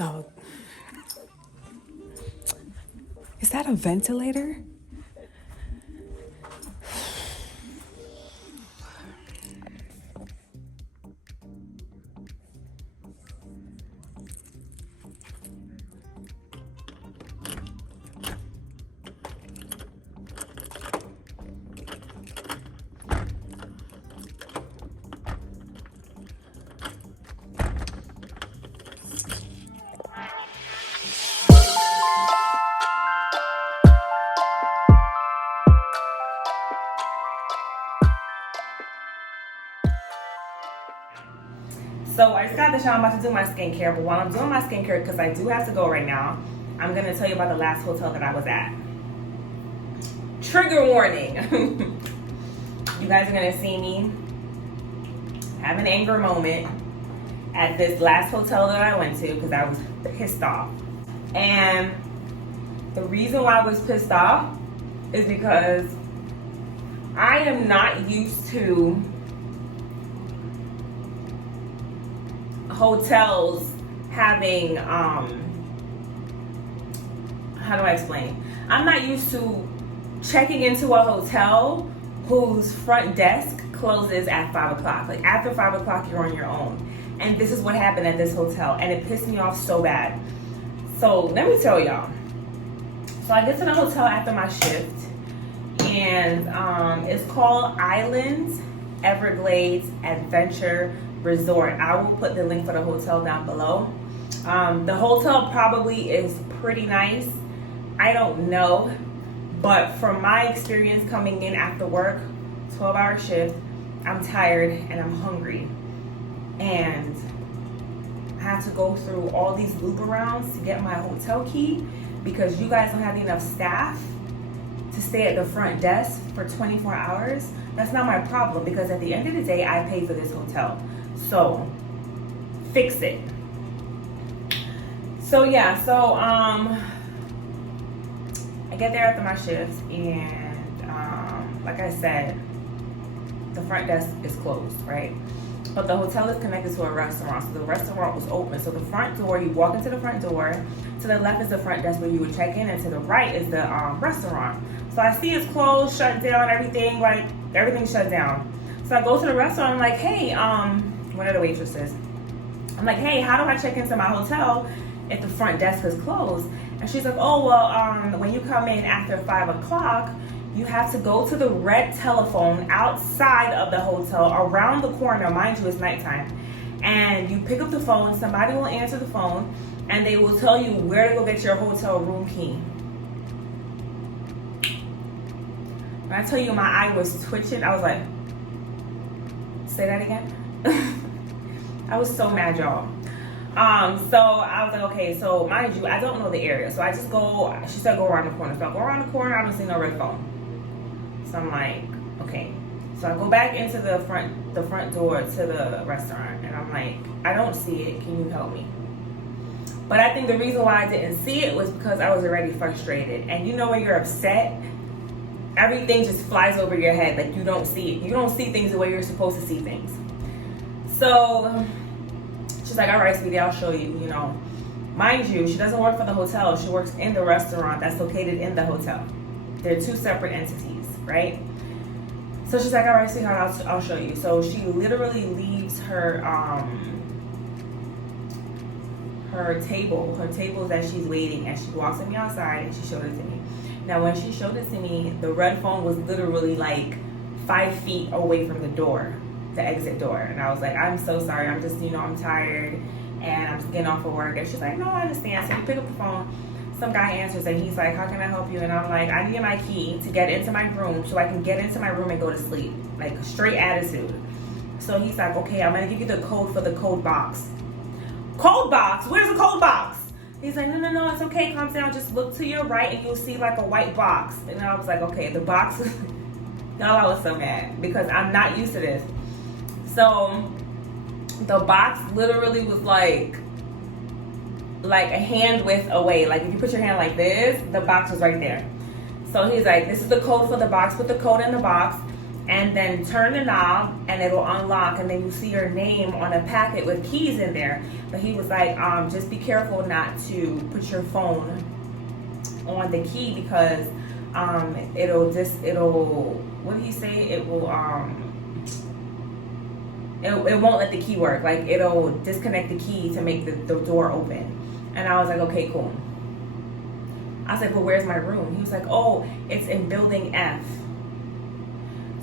No. Is that a ventilator? So I just got the show. I'm about to do my skincare, but while I'm doing my skincare, because I do have to go right now, I'm gonna tell you about the last hotel that I was at. Trigger warning. You guys are gonna see me have an anger moment at this last hotel that I went to because I was pissed off. And the reason why I was pissed off is because I am not used to hotels having how do I explain? I'm not used to checking into a hotel whose front desk closes at 5 o'clock. Like after 5 o'clock, you're on your own. And this is what happened at this hotel, and it pissed me off so bad. So let me tell y'all. So I get to the hotel after my shift, and it's called Islands Everglades Adventure Resort. I will put the link for the hotel down below. The hotel probably is pretty nice. I don't know, but from my experience coming in after work, 12-hour shift, I'm tired and I'm hungry. And I have to go through all these loop arounds to get my hotel key because you guys don't have enough staff to stay at the front desk for 24 hours. That's not my problem because at the end of the day, I pay for this hotel. So fix it. So yeah, I get there after my shift, and like I said, the front desk is closed, right? But the hotel is connected to a restaurant, so the restaurant was open. So the front door, you walk into the front door, to the left is the front desk where you would check in, and to the right is the restaurant. So I see it's closed, shut down, everything, like everything's shut down. So I go to the restaurant, I'm like, hey, one of the waitresses, I'm like, hey, how do I check into my hotel if the front desk is closed? And she's like, oh, well, when you come in after 5 o'clock, you have to go to the red telephone outside of the hotel around the corner. Mind you, it's nighttime. And you pick up the phone, somebody will answer the phone, and they will tell you where to go get your hotel room key. When I tell you my eye was twitching, I was like, say that again? I was so mad, y'all. So I was like, okay, so mind you, I don't know the area. So I just go, she said go around the corner. So I go around the corner, I don't see no red phone. So I'm like, okay. So I go back into the front door to the restaurant, and I'm like, I don't see it, can you help me? But I think the reason why I didn't see it was because I was already frustrated. And you know when you're upset, everything just flies over your head, like you don't see it. You don't see things the way you're supposed to see things. So she's like, all right, sweetie, I'll show you, you know. Mind you, she doesn't work for the hotel. She works in the restaurant that's located in the hotel. They're two separate entities, right? So she's like, all right, sweetheart, I'll show you. So she literally leaves her table that she's waiting, and she walks me outside and she showed it to me. Now, when she showed it to me, the red phone was literally like 5 feet away from the door, the exit door. And I was like, I'm so sorry. I'm just, I'm tired and I'm just getting off of work. And she's like, no, I understand. So you pick up the phone. Some guy answers and he's like, how can I help you? And I'm like, I need my key to get into my room so I can get into my room and go to sleep. Like a straight attitude. So he's like, okay, I'm going to give you the code for the code box. Code box? Where's the code box? He's like, no, it's okay. Calm down. Just look to your right and you'll see like a white box. And I was like, okay, the box. No, I was so mad because I'm not used to this. So the box literally was like a hand width away. Like if you put your hand like this, the box was right there. So he's like, this is the code for the box. Put the code in the box and then turn the knob and it'll unlock, and then you see your name on a packet with keys in there. But he was like, just be careful not to put your phone on the key, because it'll what did he say? It won't let the key work. Like, it'll disconnect the key to make the door open. And I was like, okay, cool. I was like, well, where's my room? He was like, oh, it's in building F.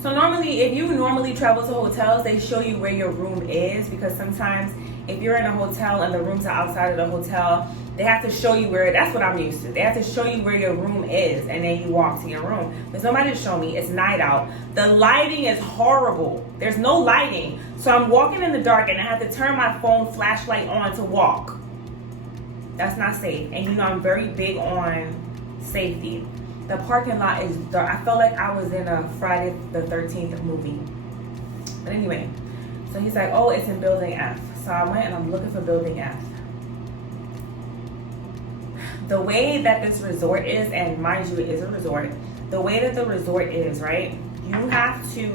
So normally, if you normally travel to hotels, they show you where your room is, because sometimes if you're in a hotel and the rooms are outside of the hotel, they have to show you where, that's what I'm used to. They have to show you where your room is, and then you walk to your room. But somebody didn't show me. It's night out. The lighting is horrible. There's no lighting. So I'm walking in the dark, and I have to turn my phone flashlight on to walk. That's not safe. And you know, I'm very big on safety. The parking lot is dark. I felt like I was in a Friday the 13th movie. But anyway, so he's like, oh, it's in building F. So I went and I'm looking for building F. The way that this resort is, and mind you, it is a resort. The way that the resort is, right? You have to,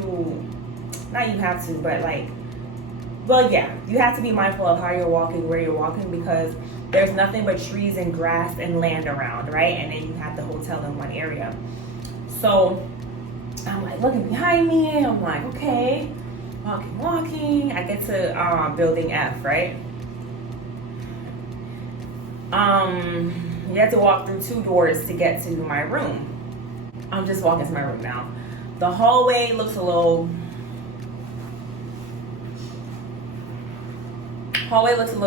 not you have to, but like, well, yeah, you have to be mindful of how you're walking, where you're walking, because there's nothing but trees and grass and land around, right? And then you have the hotel in one area. So I'm like looking behind me, and I'm like, okay, walking. I get to building F, right? You have to walk through 2 doors to get to my room. I'm just walking to my room now. The hallway looks a little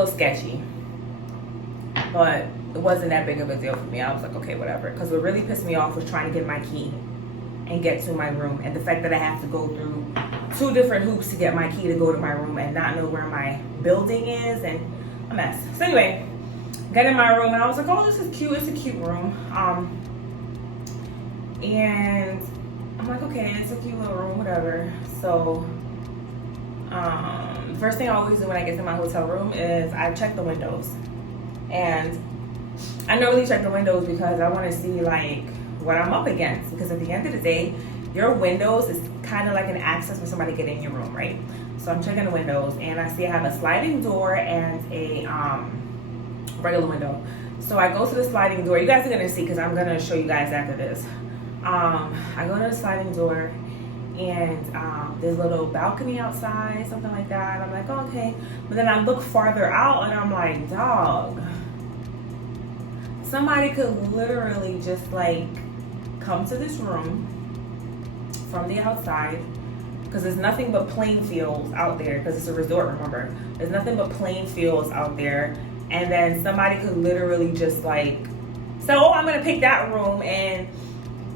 sketchy, but it wasn't that big of a deal for me. I was like, okay, whatever. Because what really pissed me off was trying to get my key and get to my room, and the fact that I have to go through 2 different hoops to get my key to go to my room and not know where my building is, and a mess. So anyway, got in my room, and I was like, oh, this is cute. It's a cute room. And I'm like, okay, it's a cute little room, whatever. So first thing I always do when I get to my hotel room is I check the windows. And I normally check the windows because I want to see like what I'm up against, because at the end of the day, your windows is kind of like an access for somebody to get in your room, right? So I'm checking the windows, and I see I have a sliding door and a regular window. So I go to the sliding door. You guys are gonna see, because I'm gonna show you guys after this. I go to the sliding door, and there's a little balcony outside, something like that. I'm like, oh, okay. But then I look farther out, and I'm like, dog, somebody could literally just like come to this room from the outside, because there's nothing but plain fields out there, because it's a resort, remember. There's nothing but plain fields out there. And then somebody could literally just like, so, oh, I'm gonna pick that room, and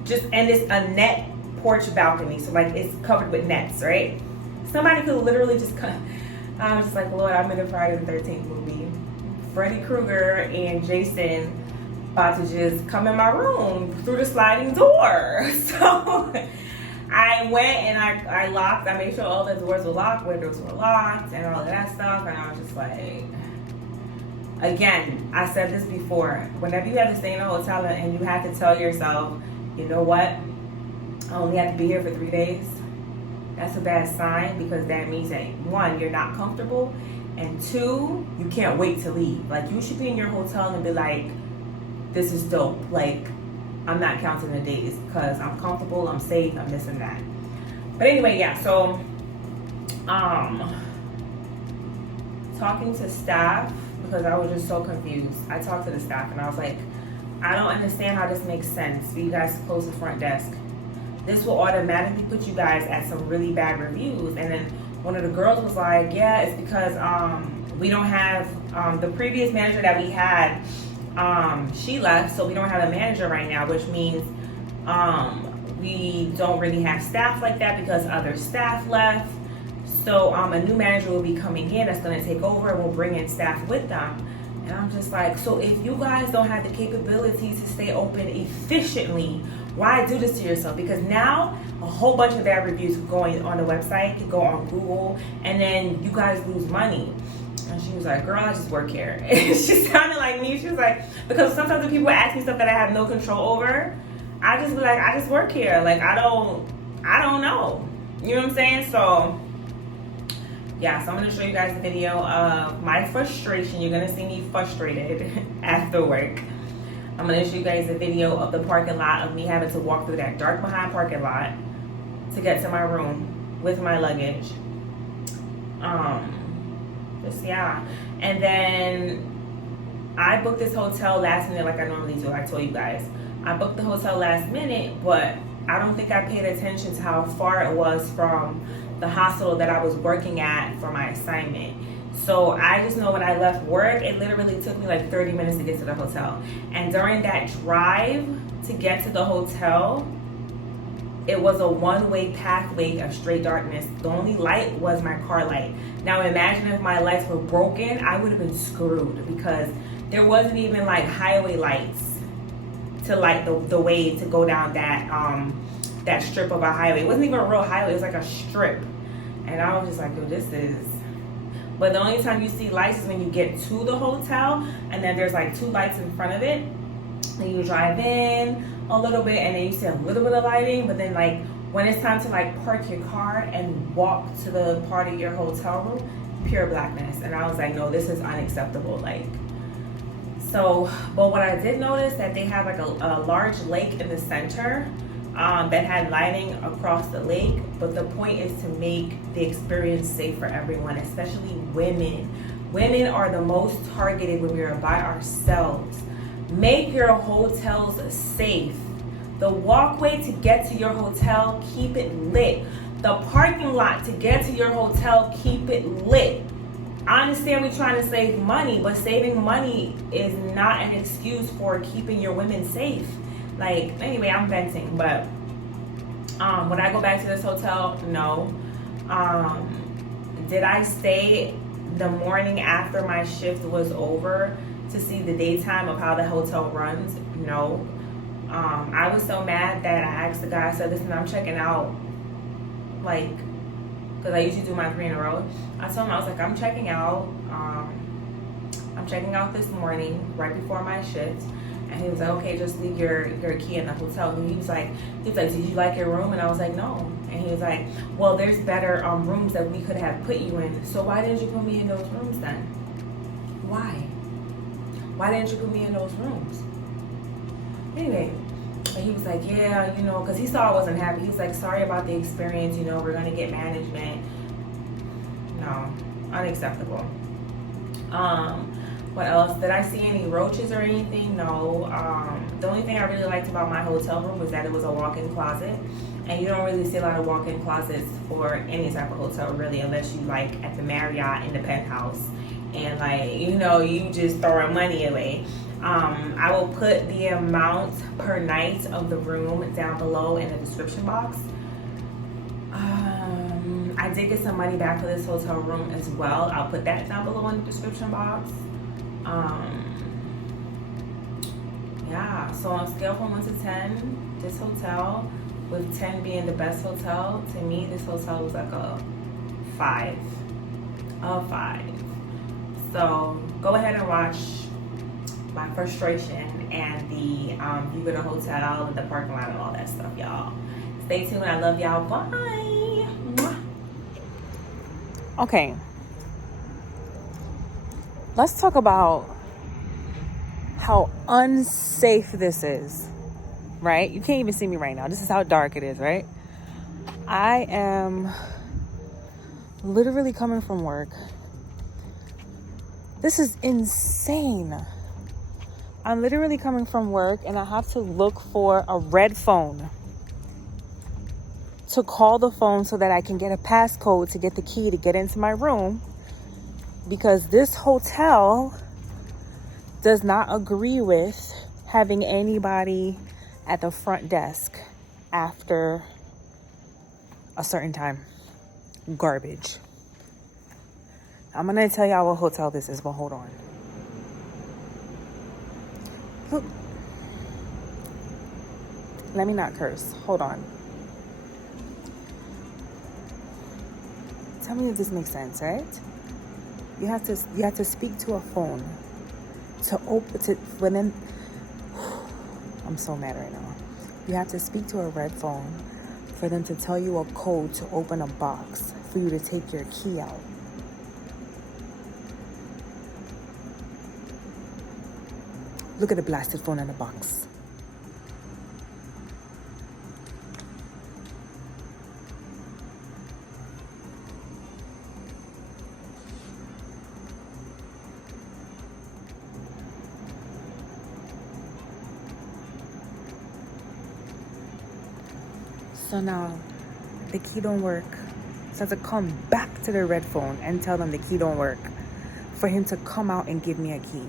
it's a net porch balcony, so like it's covered with nets, right? Somebody could literally just come. I was just like, Lord, I'm in a Friday the 13th movie. Freddy Krueger and Jason about to just come in my room through the sliding door. So I went and I locked. I made sure all the doors were locked, windows were locked, and all of that stuff. And I was just like, again, I said this before. Whenever you have to stay in a hotel and you have to tell yourself, you know what, I only have to be here for 3 days, that's a bad sign, because that means that 1, you're not comfortable, and 2, you can't wait to leave. Like, you should be in your hotel and be like, this is dope. Like, I'm not counting the days, because I'm comfortable, I'm safe, I'm this and that. But anyway, yeah, so talking to staff, because I was just so confused. I talked to the staff and I was like, I don't understand how this makes sense for you guys to close the front desk. This will automatically put you guys at some really bad reviews. And then one of the girls was like, yeah, it's because we don't have, the previous manager that we had, she left, so we don't have a manager right now, which means we don't really have staff like that because other staff left. So a new manager will be coming in that's going to take over, and we'll bring in staff with them. And I'm just like, so if you guys don't have the capability to stay open efficiently, why do this to yourself? Because now a whole bunch of bad reviews going on the website could go on Google, and then you guys lose money. And she was like, girl, I just work here. And she sounded like me. She was like, because sometimes when people ask me stuff that I have no control over, I just be like, I just work here. Like, I don't know. You know what I'm saying? So yeah, so I'm gonna show you guys a video of my frustration. You're gonna see me frustrated after work. I'm gonna show you guys a video of the parking lot of me having to walk through that dark behind parking lot to get to my room with my luggage. Just yeah. And then I booked this hotel last minute like I normally do. I told you guys. I booked the hotel last minute, but I don't think I paid attention to how far it was from the hospital that I was working at for my assignment. So I just know when I left work, it literally took me like 30 minutes to get to the hotel. And during that drive to get to the hotel, it was a one-way pathway of straight darkness. The only light was my car light. Now imagine if my lights were broken, I would have been screwed because there wasn't even like highway lights to light the way to go down that strip of a highway. It wasn't even a real highway, it was like a strip. And I was just like, yo, this is... But the only time you see lights is when you get to the hotel, and then there's like 2 lights in front of it. And you drive in a little bit, and then you see a little bit of lighting, but then like when it's time to like park your car and walk to the part of your hotel room, pure blackness. And I was like, no, this is unacceptable. Like, so, but what I did notice that they have like a large lake in the center that had lighting across the lake, but the point is to make the experience safe for everyone, especially women. Women are the most targeted when we are by ourselves. Make your hotels safe. The walkway to get to your hotel, keep it lit. The parking lot to get to your hotel, keep it lit. I understand we're trying to save money, but saving money is not an excuse for keeping your women safe. Like, anyway, I'm venting, but when I go back to this hotel, no. Did I stay the morning after my shift was over to see the daytime of how the hotel runs? No. I was so mad that I asked the guy, I said, listen, I'm checking out, like, because I usually do my 3 in a row. I told him, I was like, I'm checking out. I'm checking out this morning, right before my shift. And he was like, okay, just leave your key in the hotel. And he was like, did you like your room? And I was like, no. And he was like, well, there's better rooms that we could have put you in. So why didn't you put me in those rooms then? Why didn't you put me in those rooms? Anyway, and he was like, yeah, you know, because he saw I wasn't happy. He was like, sorry about the experience, you know, we're going to get management. No, unacceptable. What else? Did I see any roaches or anything? No. The only thing I really liked about my hotel room was that it was a walk-in closet. And you don't really see a lot of walk-in closets for any type of hotel, really, unless you like at the Marriott in the penthouse. And like, you know, you just throwing money away. I will put the amount per night of the room down below in the description box. I did get some money back for this hotel room as well. I'll put that down below in the description box. Yeah, so on a scale from 1 to 10, this hotel, with 10 being the best hotel, to me this hotel was like a 5. A 5. So go ahead and watch my frustration and the view of the hotel and the parking lot and all that stuff, y'all. Stay tuned. I love y'all. Bye. Okay. Let's talk about how unsafe this is, right? You can't even see me right now. This is how dark it is, right? I am literally coming from work. This is insane. I'm literally coming from work and I have to look for a red phone to call the phone so that I can get a passcode to get the key to get into my room, because this hotel does not agree with having anybody at the front desk after a certain time. Garbage. I'm gonna tell y'all what hotel this is, but hold on. Look. Let me not curse. Hold on. Tell me if this makes sense, right? You have to speak to a phone I'm so mad right now. You have to speak to a red phone for them to tell you a code to open a box for you to take your key out. Look at the blasted phone in the box. So now the key don't work. So I have to come back to the red phone and tell them the key don't work for him to come out and give me a key.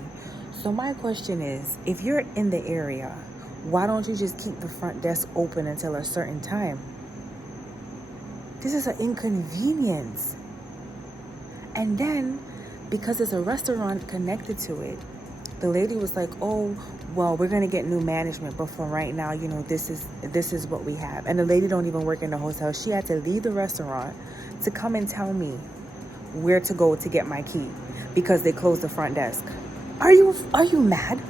So my question is, if you're in the area, why don't you just keep the front desk open until a certain time? This is an inconvenience. And then, because there's a restaurant connected to it, the lady was like, oh, well, we're going to get new management, but for right now, you know, this is what we have. And the lady don't even work in the hotel. She had to leave the restaurant to come and tell me where to go to get my key because they closed the front desk. Are you mad?